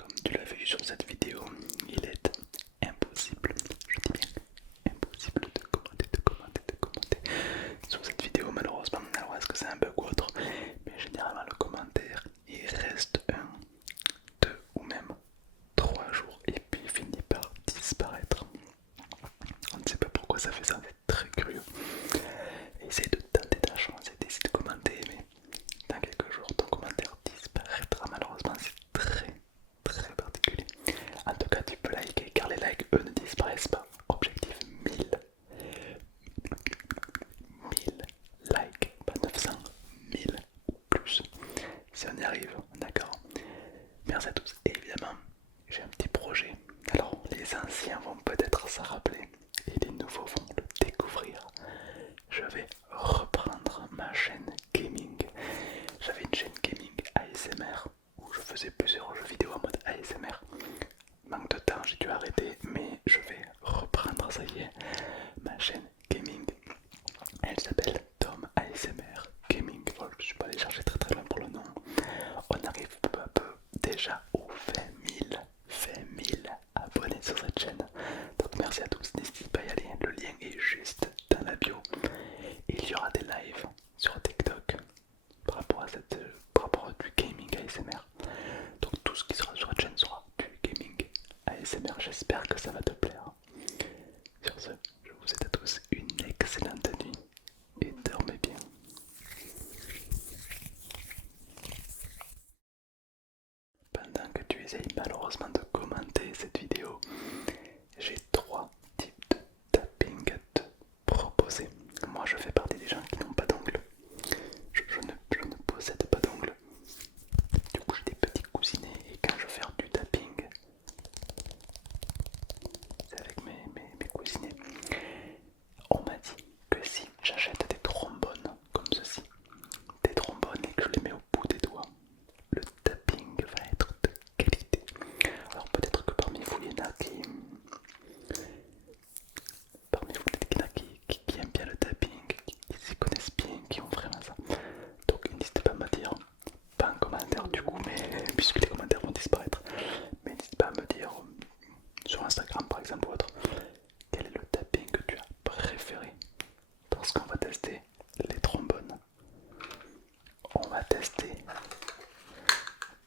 Comme tu l'as vu sur cette vidéo, il est impossible, je dis bien impossible de commenter sur cette vidéo malheureusement. Alors est-ce que c'est un bug ou autre? Mais généralement le commentaire il reste un, deux ou même 3 jours et puis il finit par disparaître. On ne sait pas pourquoi ça fait ça, c'est très curieux. Essaye de tenter ta chance et d'essayer de commenter, mais dans quelques jours ton commentaire disparaîtra malheureusement, c'est très particulier. En tout cas tu peux liker car les likes eux ne disparaissent pas. Objectif 1000 likes, pas 900, 1000 ou plus. Si on y arrive, d'accord. Merci à tous. Et évidemment, j'ai un petit projet. Alors les anciens vont peut-être s'en rappeler et les nouveaux vont le découvrir. Je vais reprendre ma chaîne gaming. J'avais une chaîne gaming ASMR où je faisais plusieurs jeux vidéo en mode ASMR. Manque de temps, j'ai dû arrêter, mais je vais reprendre, ça y est, ma chaîne gaming. Elle s'appelle Tom ASMR Gaming. Voilà, je suis pas allé chercher très loin pour le nom. On arrive peu à peu déjà aux 20 000 abonnés sur cette chaîne. Donc merci à tous, n'hésitez pas à y aller, le lien est juste dans la bio. Et il y aura des lives sur TikTok par rapport à du gaming ASMR. Donc tout ce qui sera sur la chaîne sera du gaming ASMR. J'espère que ça va te plaire. Sur ce, je vous souhaite à tous une excellente nuit et dormez bien. Pendant que tu essayes malheureusement de commenter cette vidéo, j'ai 3 types de tapping à te proposer. Moi je fais partie des gens qui n'ont pas d'ongles. Je ne possède pas d'ongles. Du coup j'ai des petits coussinets et quand je fais du tapping, c'est avec mes coussinets. On m'a dit que si j'achète des trombones comme ceci, des trombones et que je les mets au bout des doigts, le tapping va être de qualité. Alors peut-être que parmi vous il y en a qui aiment bien le tapping, qui s'y connaissent bien, qui ont vraiment ça. Donc n'hésitez pas à me dire, pas en commentaire du coup, mais puisque les commentaires vont disparaître, mais n'hésitez pas à me dire sur Instagram par exemple ou autre, quel est le tapping que tu as préféré. Parce qu'on va tester les trombones, on va tester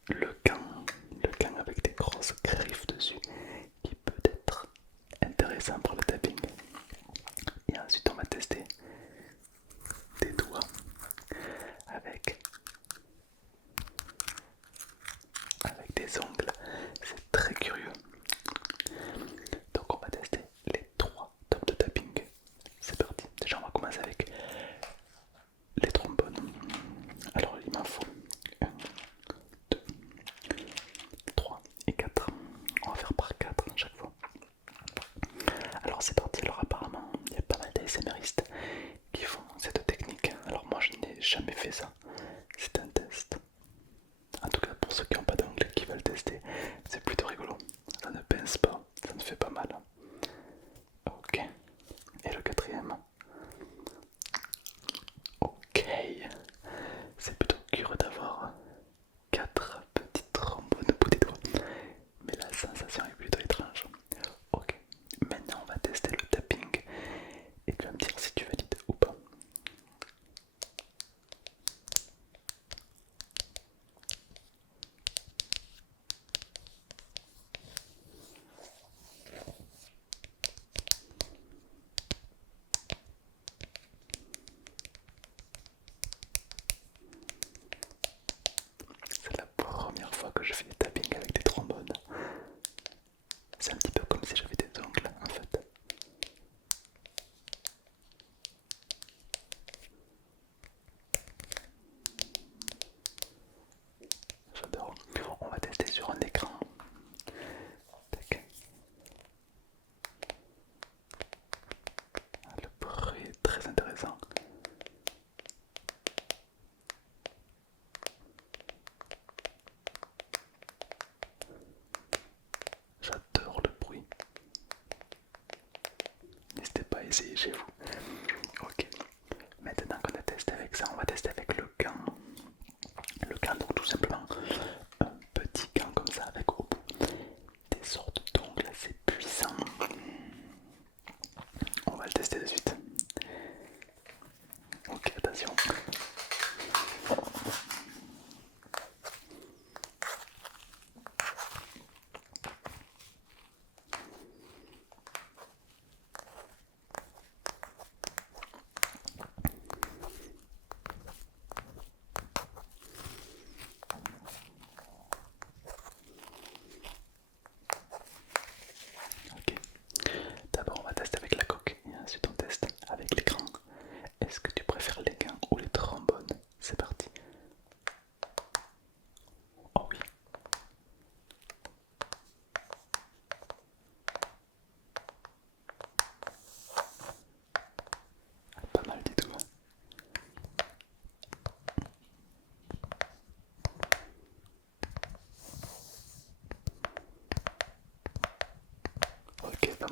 le gant avec des grosses griffes dessus qui peut être intéressant pour le tapping. Et ensuite on va tester des doigts avec, avec des ongles. C'est très curieux. Donc on va tester les 3 types de tapping. C'est parti. Déjà on va commencer avec les trombones. Alors il m'en faut 1, 2, 3 et 4.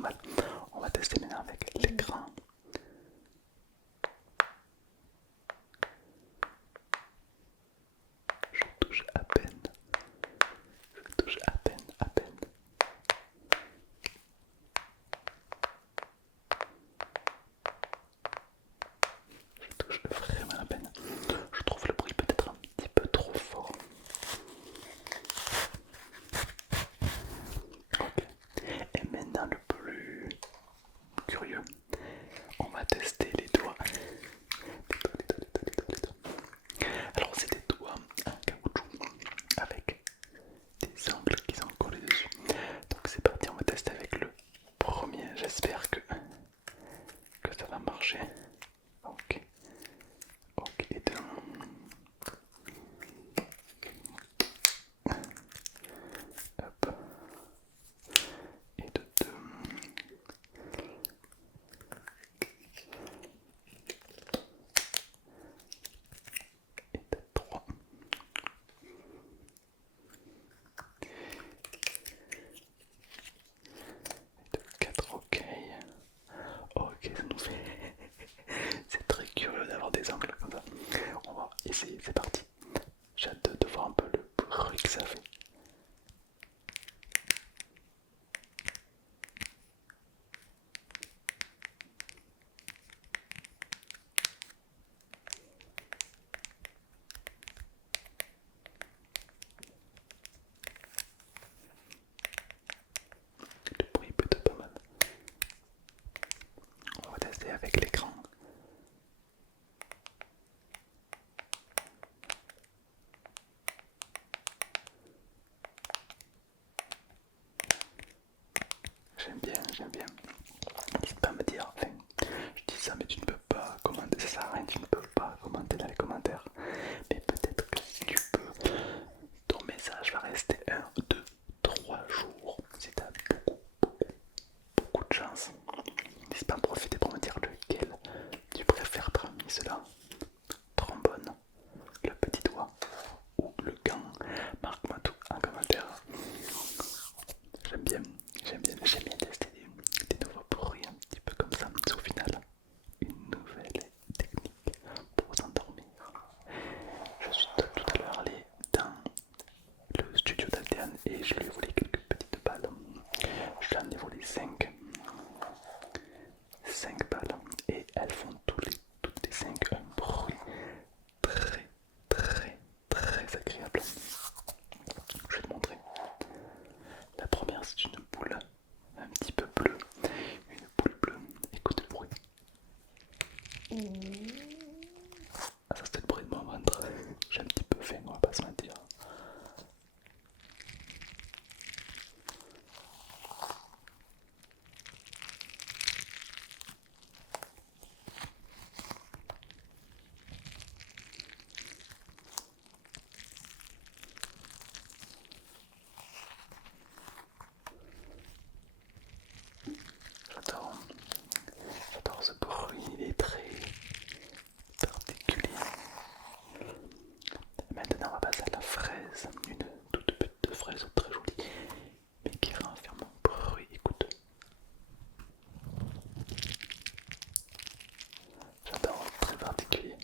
mal. On va tester maintenant avec l'écran. Je touche à peine. Je touche à peine, à peine. Je touche vraiment à peine. Je trouve le bruit peut-être un petit peu trop fort. Ok. Et maintenant le plus curieux, on va tester les doigts. Les doigts. Alors c'est des doigts en caoutchouc avec des ongles qui sont collés dessus. Donc c'est parti, on va tester avec le premier. J'espère que ça va marcher. Ok. Ok, et deux. Hop. Et de deux. Et de trois. Et de quatre, ok. Ok, ça nous fait... C'est très curieux d'avoir des angles comme ça. On va essayer, c'est parti. J'ai hâte de voir un peu le bruit que ça fait. Le bruit peut être pas mal. On va tester avec l'écran. J'aime bien, j'aime bien. N'hésite pas à me dire, enfin, je dis ça mais tu ne peux pas commenter, ça sert à rien, tu ne peux pas commenter dans les commentaires. Mais peut-être que si tu peux, ton message va rester 1, 2, 3 jours. Si tu as beaucoup de chance. N'hésite pas à en profiter pour me dire lequel tu préfères parmi ceux-là. Trombone, le petit doigt ou le gant. Marque-moi tout en commentaire. J'aime bien, j'aime bien tester des nouveaux bruits un petit peu comme ça. C'est au final une nouvelle technique pour s'endormir. Je suis tout à l'heure allé dans le studio d'Altean et je lui ai volé quelques petites balles. Je lui en ai volé 5 balles et elles font toutes les 5 un bruit très très agréable. Je vais te montrer. La première c'est une boule un petit peu bleue, une boule bleue. Écoute le bruit. Ah, ça c'était le bruit de mon ventre. J'ai un petit peu faim, on va pas se mentir. J'adore, j'adore ce bruit, il est très particulier. Maintenant on va passer à la fraise, une toute petite fraise très jolie, mais qui renferme un bruit, écoute. J'adore, très particulier.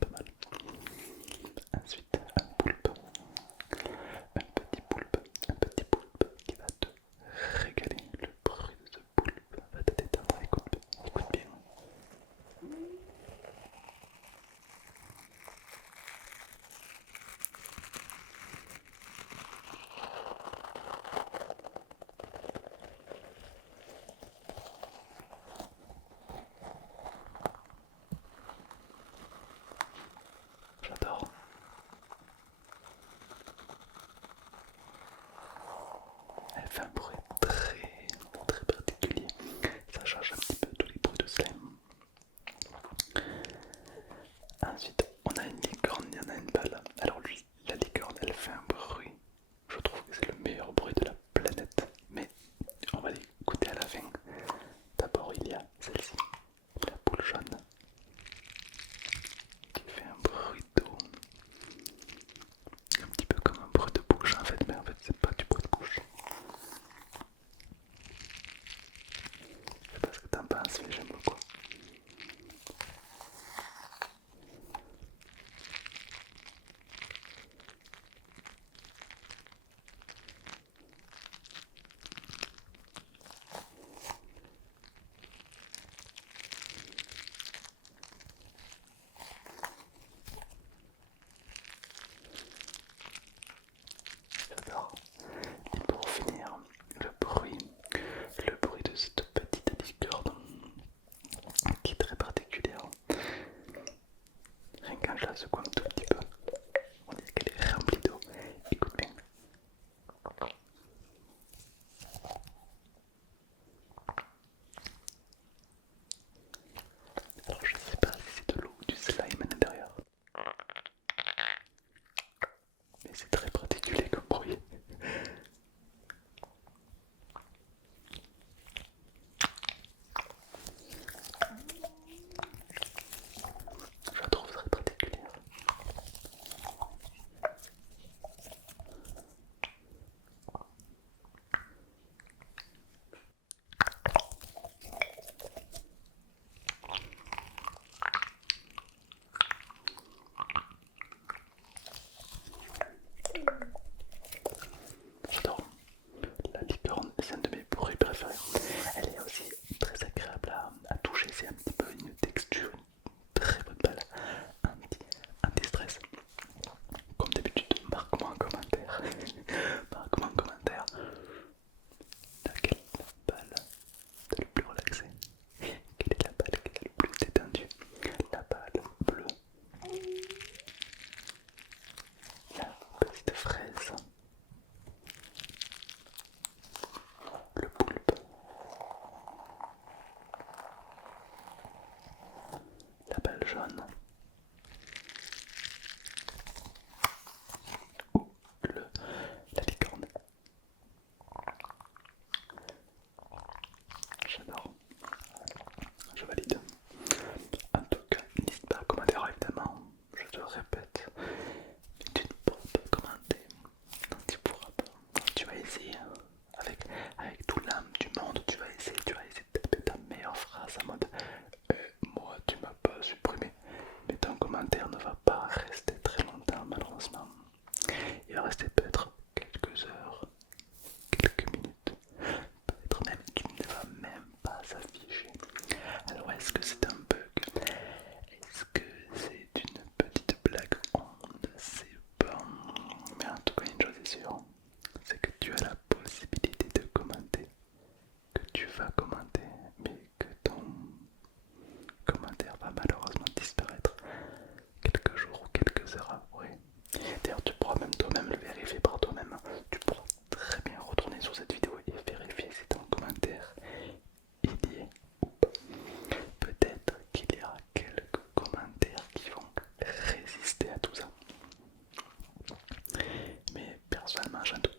Pas mal. Ensuite, un petit poulpe qui va te régaler. Le bruit de ce poulpe va te détendre. Écoute bien. J'adore. Elle fait un bruit très particulier. Ça change un petit peu tous les bruits de slime. Ensuite, on a une licorne, il y en a une balle. Alors lui, la licorne, elle fait un bruit. Je trouve que c'est le meilleur bruit de la planète. Mais personnellement, j'en doute